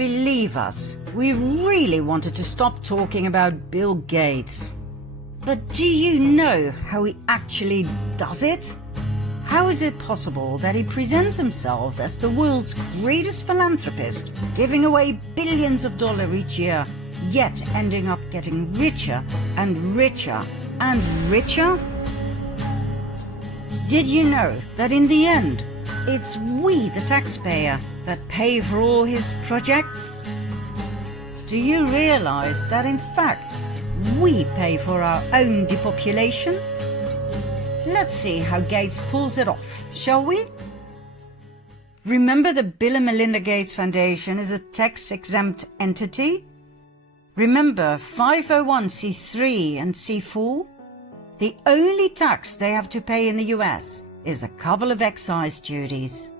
believe us, we really wanted to stop talking about Bill Gates. But do you know how he actually does it? How is it possible that he presents himself as the world's greatest philanthropist, giving away billions of dollars each year, yet ending up getting richer and richer and richer? Did you know that in the end, it's we, the taxpayers, that pay for all his projects? Do you realize that in fact, we pay for our own depopulation? Let's see how Gates pulls it off, shall we? Remember the Bill and Melinda Gates Foundation is a tax-exempt entity? Remember 501c3 and c4? The only tax they have to pay in the US is a couple of excise duties.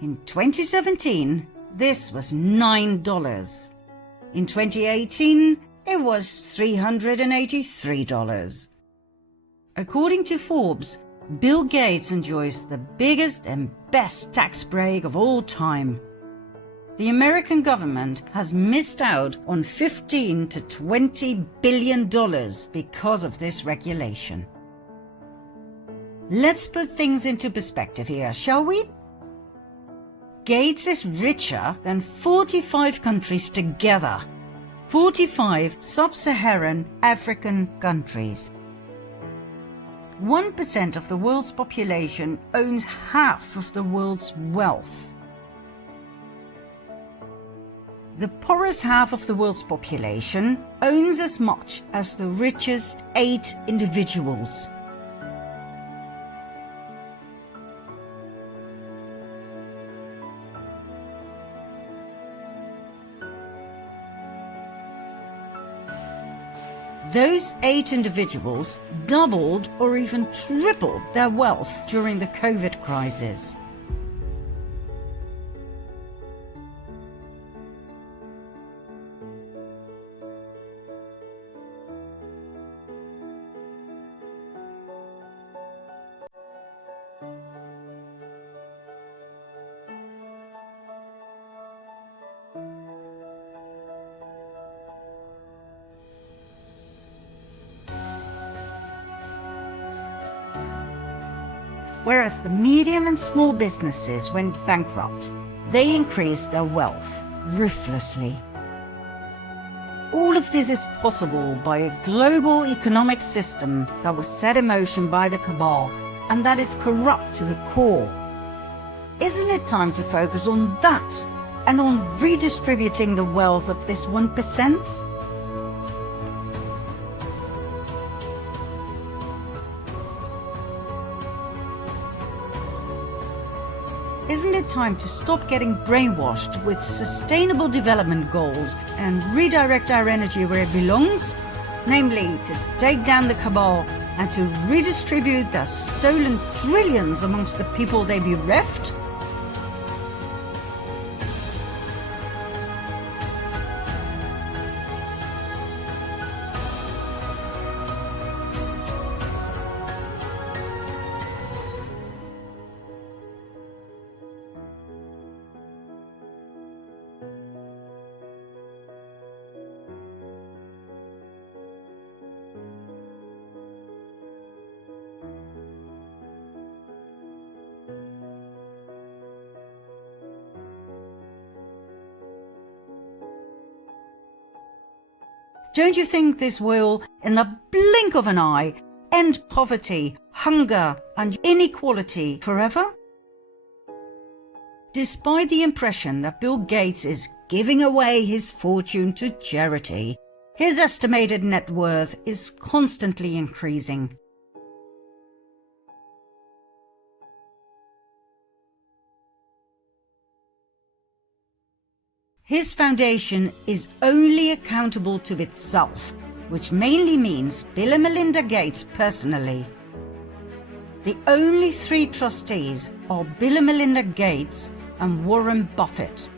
In 2017, this was $9. In 2018, it was $383. According to Forbes, Bill Gates enjoys the biggest and best tax break of all time. The American government has missed out on $15 to $20 billion because of this regulation. Let's put things into perspective here, shall we? Gates is richer than 45 countries together. 45 sub-Saharan African countries. 1% of the world's population owns half of the world's wealth. The poorest half of the world's population owns as much as the richest 8 individuals. Those 8 individuals doubled or even tripled their wealth during the COVID crisis. Whereas the medium and small businesses went bankrupt, they increased their wealth ruthlessly. All of this is possible by a global economic system that was set in motion by the Cabal and that is corrupt to the core. Isn't it time to focus on that and on redistributing the wealth of this 1%? Isn't it time to stop getting brainwashed with sustainable development goals and redirect our energy where it belongs? Namely, to take down the Cabal and to redistribute their stolen trillions amongst the people they bereft? Don't you think this will, in the blink of an eye, end poverty, hunger, and inequality forever? Despite the impression that Bill Gates is giving away his fortune to charity, his estimated net worth is constantly increasing. His foundation is only accountable to itself, which mainly means Bill and Melinda Gates personally. The only 3 trustees are Bill and Melinda Gates and Warren Buffett.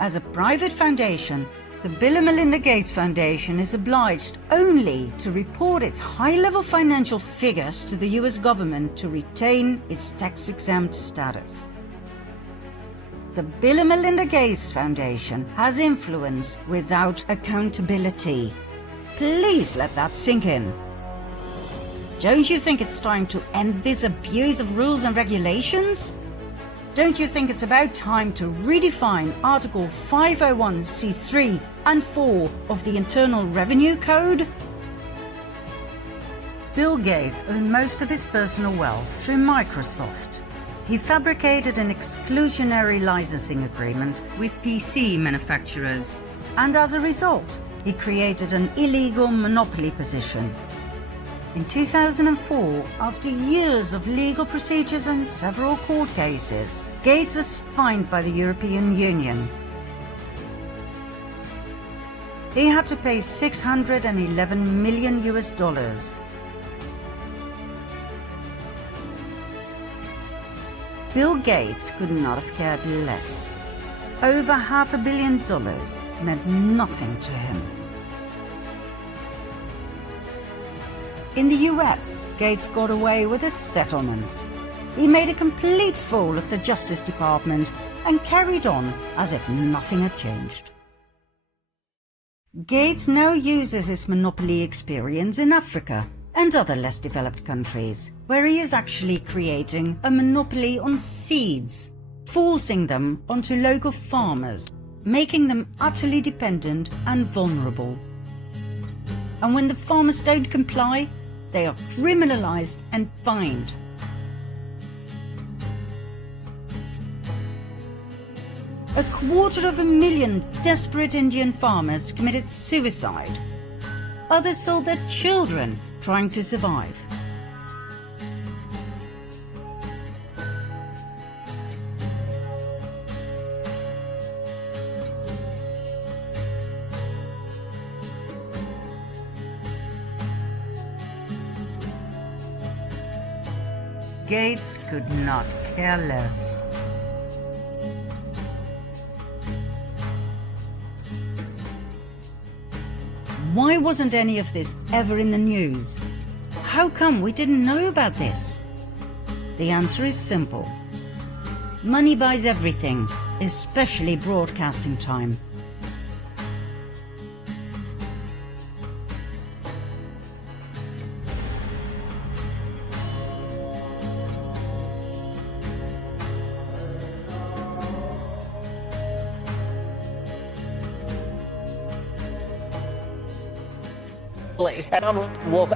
As a private foundation, the Bill and Melinda Gates Foundation is obliged only to report its high-level financial figures to the US government to retain its tax-exempt status. the Bill and Melinda Gates Foundation has influence without accountability. Please let that sink in. Don't you think it's time to end this abuse of rules and regulations? Don't you think it's about time to redefine Article 501c3 and 4 of the Internal Revenue Code? Bill Gates owned most of his personal wealth through Microsoft. He fabricated an exclusionary licensing agreement with PC manufacturers, and as a result, he created an illegal monopoly position. In 2004, after years of legal procedures and several court cases, Gates was fined by the European Union. He had to pay $611 million US. Bill Gates could not have cared less. Over $500 million meant nothing to him. In the US, Gates got away with a settlement. He made a complete fool of the Justice Department and carried on as if nothing had changed. Gates now uses his monopoly experience in Africa and other less developed countries, where he is actually creating a monopoly on seeds, forcing them onto local farmers, making them utterly dependent and vulnerable. And when the farmers don't comply, they are criminalized and fined. A 250,000 desperate Indian farmers committed suicide. Others sold their children trying to survive. Gates could not care less. Why wasn't any of this ever in the news? How come we didn't know about this? The answer is simple. Money buys everything, especially broadcasting time. And I'm well.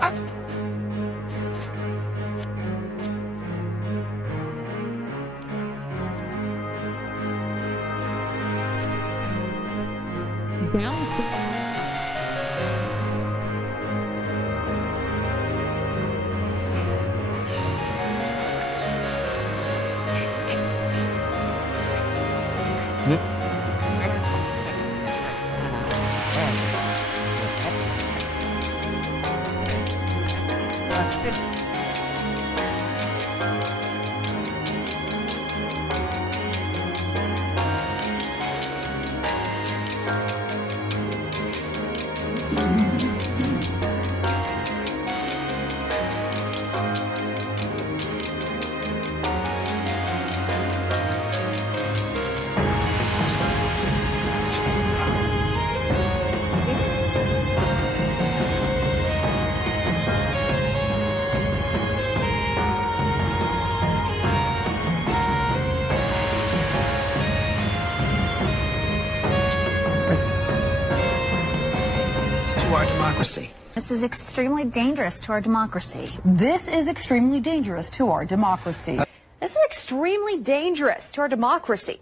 Our democracy. This is extremely dangerous to our democracy. This is extremely dangerous to our democracy. This is extremely dangerous to our democracy.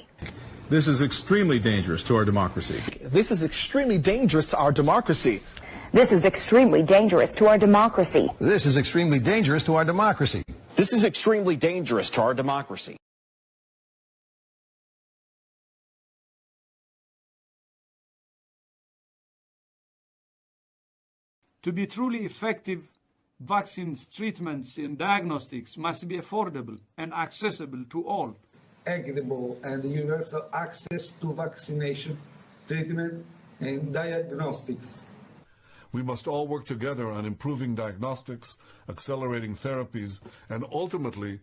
This is extremely dangerous to our democracy. This is extremely dangerous to our democracy. This is extremely dangerous to our democracy. This is extremely dangerous to our democracy. This is extremely dangerous to our democracy. To be truly effective, vaccines, treatments, and diagnostics must be affordable and accessible to all. Equitable and universal access to vaccination, treatment, and diagnostics. We must all work together on improving diagnostics, accelerating therapies, and ultimately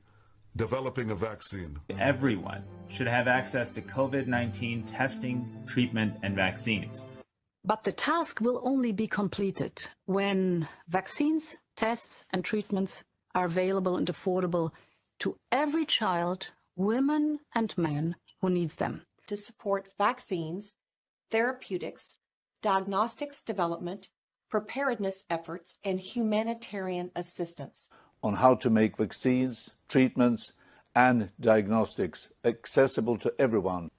developing a vaccine. Everyone should have access to COVID-19 testing, treatment, and vaccines. But the task will only be completed when vaccines, tests, and treatments are available and affordable to every child, woman, and man who needs them. To support vaccines, therapeutics, diagnostics development, preparedness efforts, and humanitarian assistance. On how to make vaccines, treatments, and diagnostics accessible to everyone.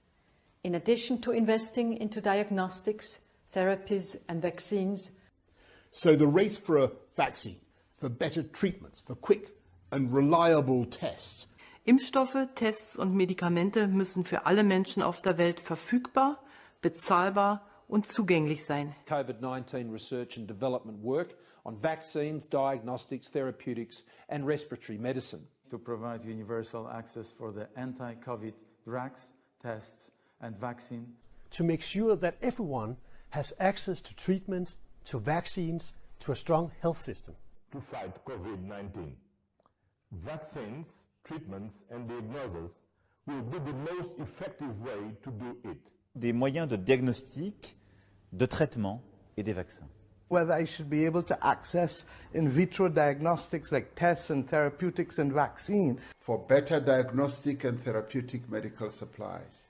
In addition to investing into diagnostics, therapies, and vaccines. So the race for a vaccine, for better treatments, for quick and reliable tests. Impfstoffe, Tests und Medikamente müssen für alle Menschen auf der Welt verfügbar, bezahlbar und zugänglich sein. COVID-19 research and development work on vaccines, diagnostics, therapeutics, and respiratory medicine. To provide universal access for the anti-COVID drugs, tests, and vaccine. To make sure that everyone has access to treatments, to vaccines, to a strong health system. To fight COVID-19. Vaccines, treatments, and diagnosis will be the most effective way to do it. Des moyens de diagnostic, de traitement et des vaccins. Whether I should be able to access in vitro diagnostics like tests and therapeutics and vaccine. For better diagnostic and therapeutic medical supplies.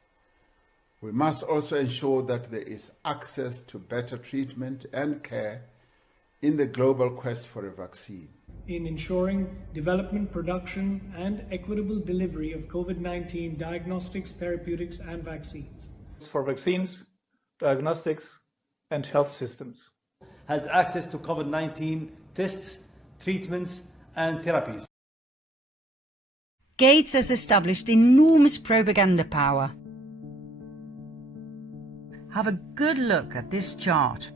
We must also ensure that there is access to better treatment and care in the global quest for a vaccine. In ensuring development, production, and equitable delivery of COVID-19 diagnostics, therapeutics, and vaccines. For vaccines, diagnostics, and health systems. Has access to COVID-19 tests, treatments, and therapies. Gates has established enormous propaganda power. Have a good look at this chart.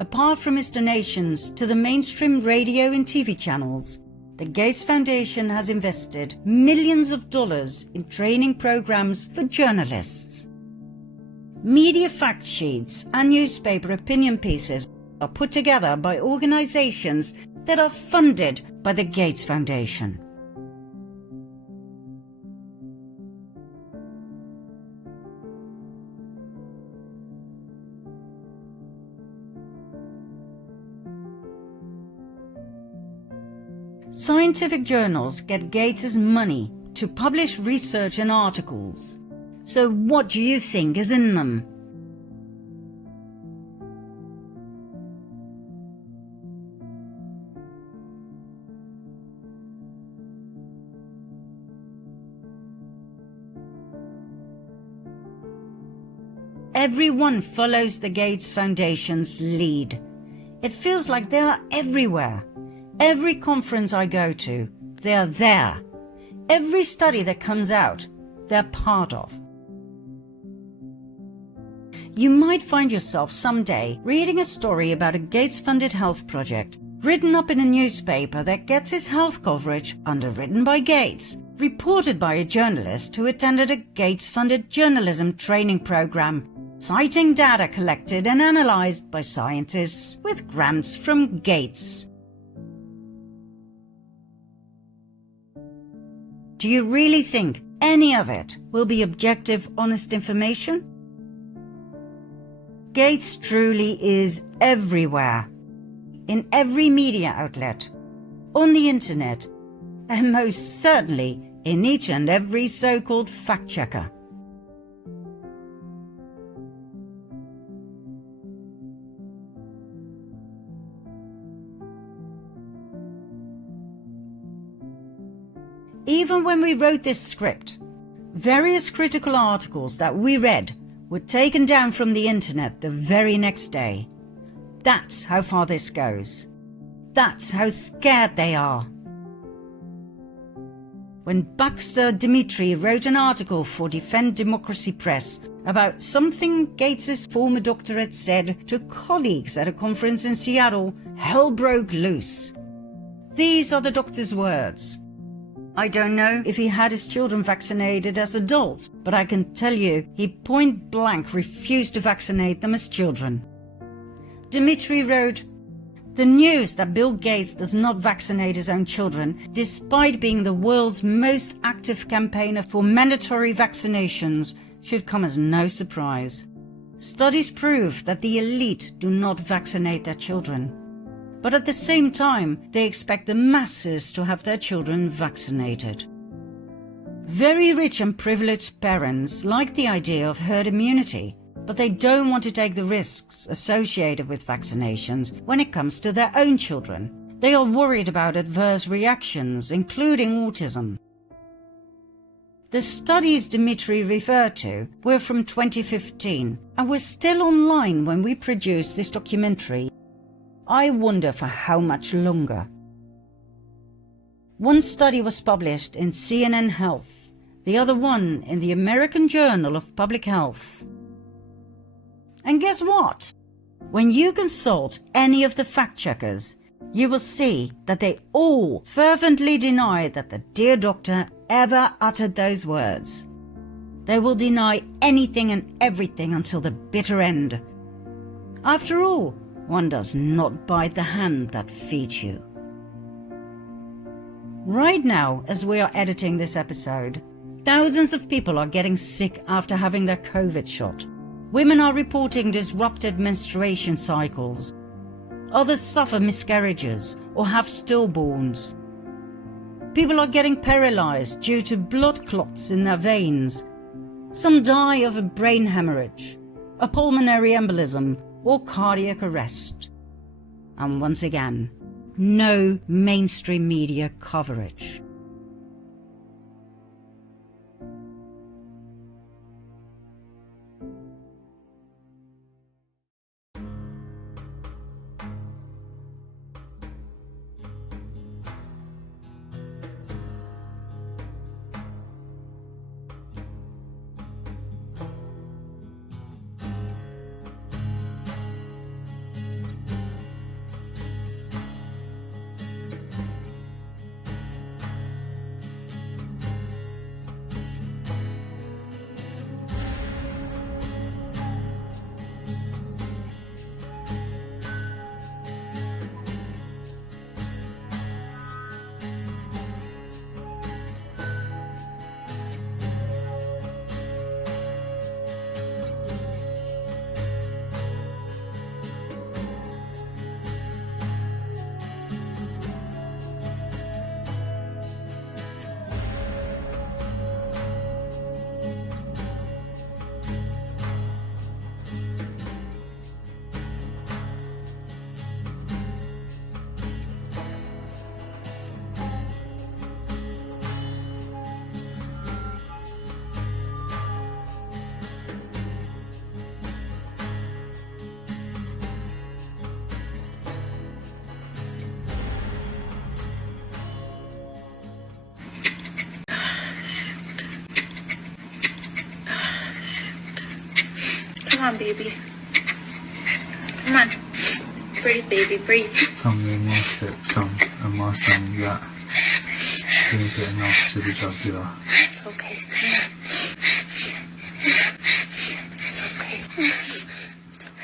Apart from its donations to the mainstream radio and TV channels, the Gates Foundation has invested millions of dollars in training programs for journalists. Media fact sheets and newspaper opinion pieces are put together by organizations that are funded by the Gates Foundation. Scientific journals get Gates's money to publish research and articles. So what do you think is in them? Everyone follows the Gates Foundation's lead. It feels like they are everywhere. Every conference I go to, they are there. Every study that comes out, they're part of. You might find yourself someday reading a story about a Gates-funded health project, written up in a newspaper that gets its health coverage underwritten by Gates, reported by a journalist who attended a Gates-funded journalism training program, citing data collected and analyzed by scientists with grants from Gates. Do you really think any of it will be objective, honest information? Gates truly is everywhere, in every media outlet, on the internet, and most certainly in each and every so-called fact-checker. Even when we wrote this script, various critical articles that we read were taken down from the internet the very next day. That's how far this goes. That's how scared they are. When Baxter Dimitri wrote an article for Defend Democracy Press about something Gates's former doctor had said to colleagues at a conference in Seattle, hell broke loose. These are the doctor's words. I don't know if he had his children vaccinated as adults, but I can tell you he point blank refused to vaccinate them as children. Dmitry wrote, "The news that Bill Gates does not vaccinate his own children, despite being the world's most active campaigner for mandatory vaccinations, should come as no surprise. Studies prove that the elite do not vaccinate their children. But at the same time, they expect the masses to have their children vaccinated." Very rich and privileged parents like the idea of herd immunity, but they don't want to take the risks associated with vaccinations when it comes to their own children. They are worried about adverse reactions, including autism. The studies Dmitry referred to were from 2015 and were still online when we produced this documentary. I wonder for how much longer. One study was published in CNN Health, the other one in the American Journal of Public Health. And guess what? When you consult any of the fact-checkers, you will see that they all fervently deny that the dear doctor ever uttered those words. They will deny anything and everything until the bitter end. After all, one does not bite the hand that feeds you. Right now, as we are editing this episode, thousands of people are getting sick after having their COVID shot. Women are reporting disrupted menstruation cycles. Others suffer miscarriages or have stillborns. People are getting paralyzed due to blood clots in their veins. Some die of a brain hemorrhage, a pulmonary embolism, or cardiac arrest. And once again, no mainstream media coverage. Come on, baby. Come on. Breathe, baby, breathe. From the monster come and Martin got didn't get enough to the jugular. It's okay. Come on. It's okay. It's okay.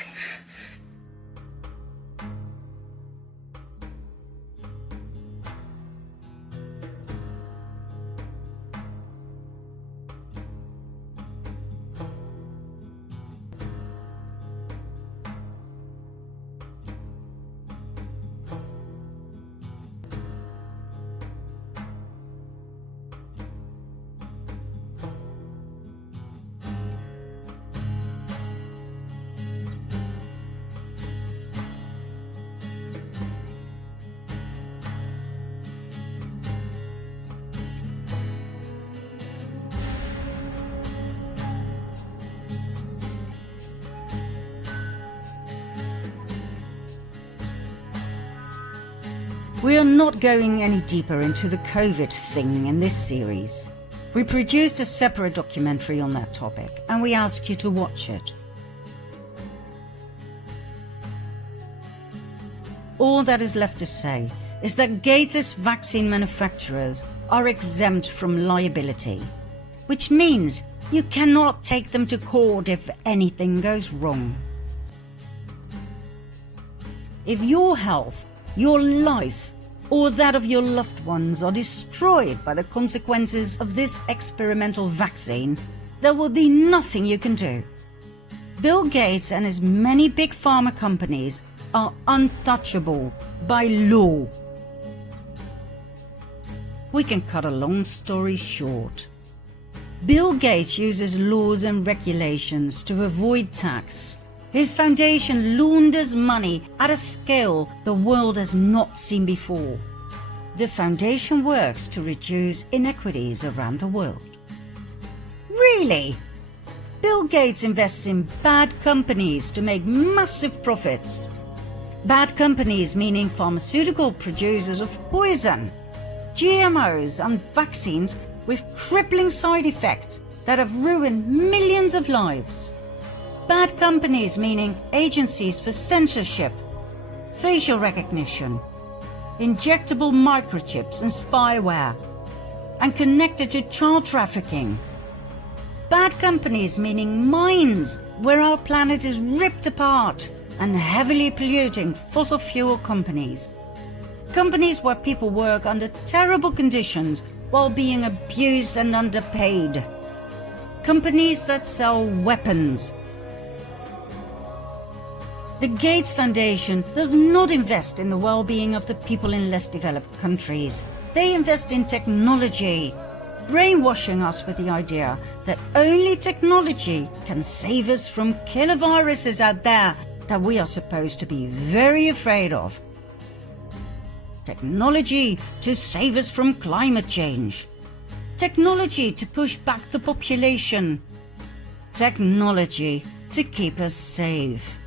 We are not going any deeper into the COVID thing in this series. We produced a separate documentary on that topic, and we ask you to watch it. All that is left to say is that Gates' vaccine manufacturers are exempt from liability, which means you cannot take them to court if anything goes wrong. If your health, your life, or that of your loved ones are destroyed by the consequences of this experimental vaccine, there will be nothing you can do. Bill Gates and his many big pharma companies are untouchable by law. We can cut a long story short. Bill Gates uses laws and regulations to avoid tax. His foundation launders money at a scale the world has not seen before. The foundation works to reduce inequities around the world. Really? Bill Gates invests in bad companies to make massive profits. Bad companies meaning pharmaceutical producers of poison, GMOs and vaccines with crippling side effects that have ruined millions of lives. Bad companies meaning agencies for censorship, facial recognition, injectable microchips and spyware, and connected to child trafficking. Bad companies meaning mines where our planet is ripped apart, and heavily polluting fossil fuel companies. Companies where people work under terrible conditions while being abused and underpaid. Companies that sell weapons. The Gates Foundation does not invest in the well-being of the people in less developed countries. They invest in technology, brainwashing us with the idea that only technology can save us from killer viruses out there that we are supposed to be very afraid of. Technology to save us from climate change. Technology to push back the population. Technology to keep us safe.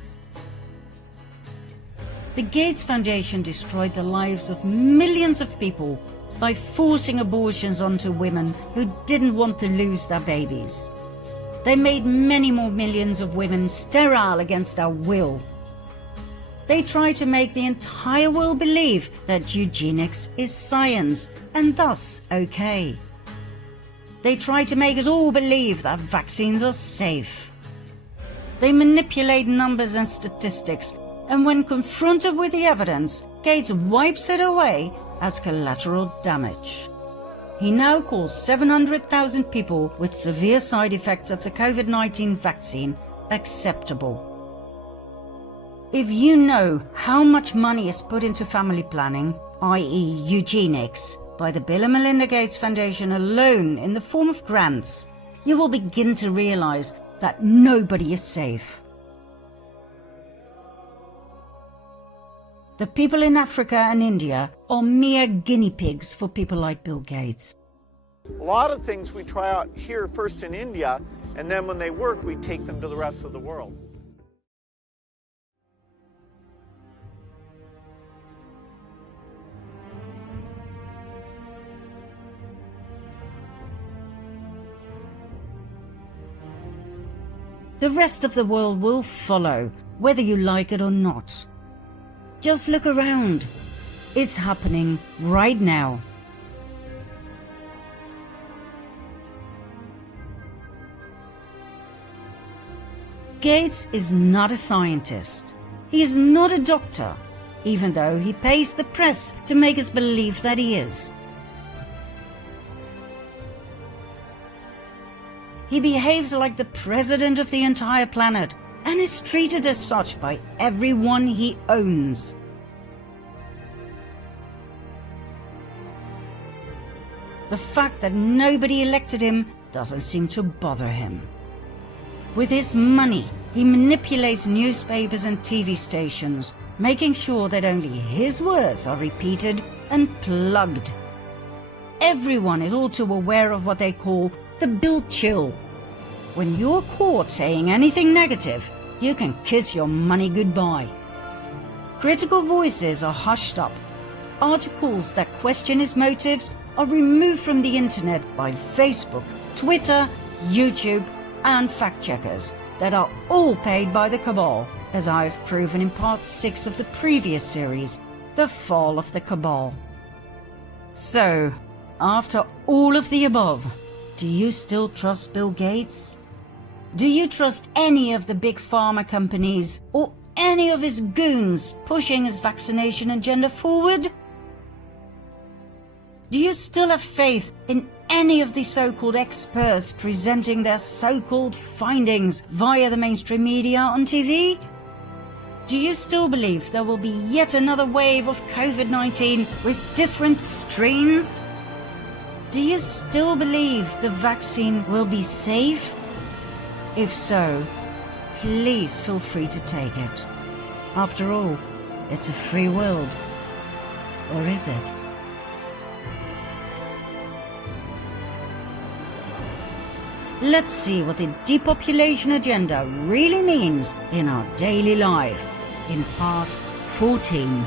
The Gates Foundation destroyed the lives of millions of people by forcing abortions onto women who didn't want to lose their babies. They made many more millions of women sterile against their will. They tried to make the entire world believe that eugenics is science and thus okay. They tried to make us all believe that vaccines are safe. They manipulate numbers and statistics, and when confronted with the evidence, Gates wipes it away as collateral damage. He now calls 700,000 people with severe side effects of the COVID-19 vaccine acceptable. If you know how much money is put into family planning, i.e. eugenics, by the Bill and Melinda Gates Foundation alone in the form of grants, you will begin to realize that nobody is safe. The people in Africa and India are mere guinea pigs for people like Bill Gates. A lot of things we try out here first in India, and then when they work, we take them to the rest of the world. The rest of the world will follow, whether you like it or not. Just look around. It's happening right now. Gates is not a scientist. He is not a doctor, even though he pays the press to make us believe that he is. He behaves like the president of the entire planet and is treated as such by everyone he owns. The fact that nobody elected him doesn't seem to bother him. With his money, he manipulates newspapers and TV stations, making sure that only his words are repeated and plugged. Everyone is all too aware of what they call the Bill chill. When you're caught saying anything negative, you can kiss your money goodbye. Critical voices are hushed up. Articles that question his motives are removed from the internet by Facebook, Twitter, YouTube, and fact-checkers that are all paid by the Cabal, as I've proven in part 6 of the previous series, The Fall of the Cabal. So, After all of the above, do you still trust Bill Gates? Do you trust any of the big pharma companies or any of his goons pushing his vaccination agenda forward? Do you still have faith in any of the so-called experts presenting their so-called findings via the mainstream media on TV? Do you still believe there will be yet another wave of COVID-19 with different strains? Do you still believe the vaccine will be safe? If so, please feel free to take it. After all, it's a free world. Or is it? Let's see what the depopulation agenda really means in our daily life in part 14.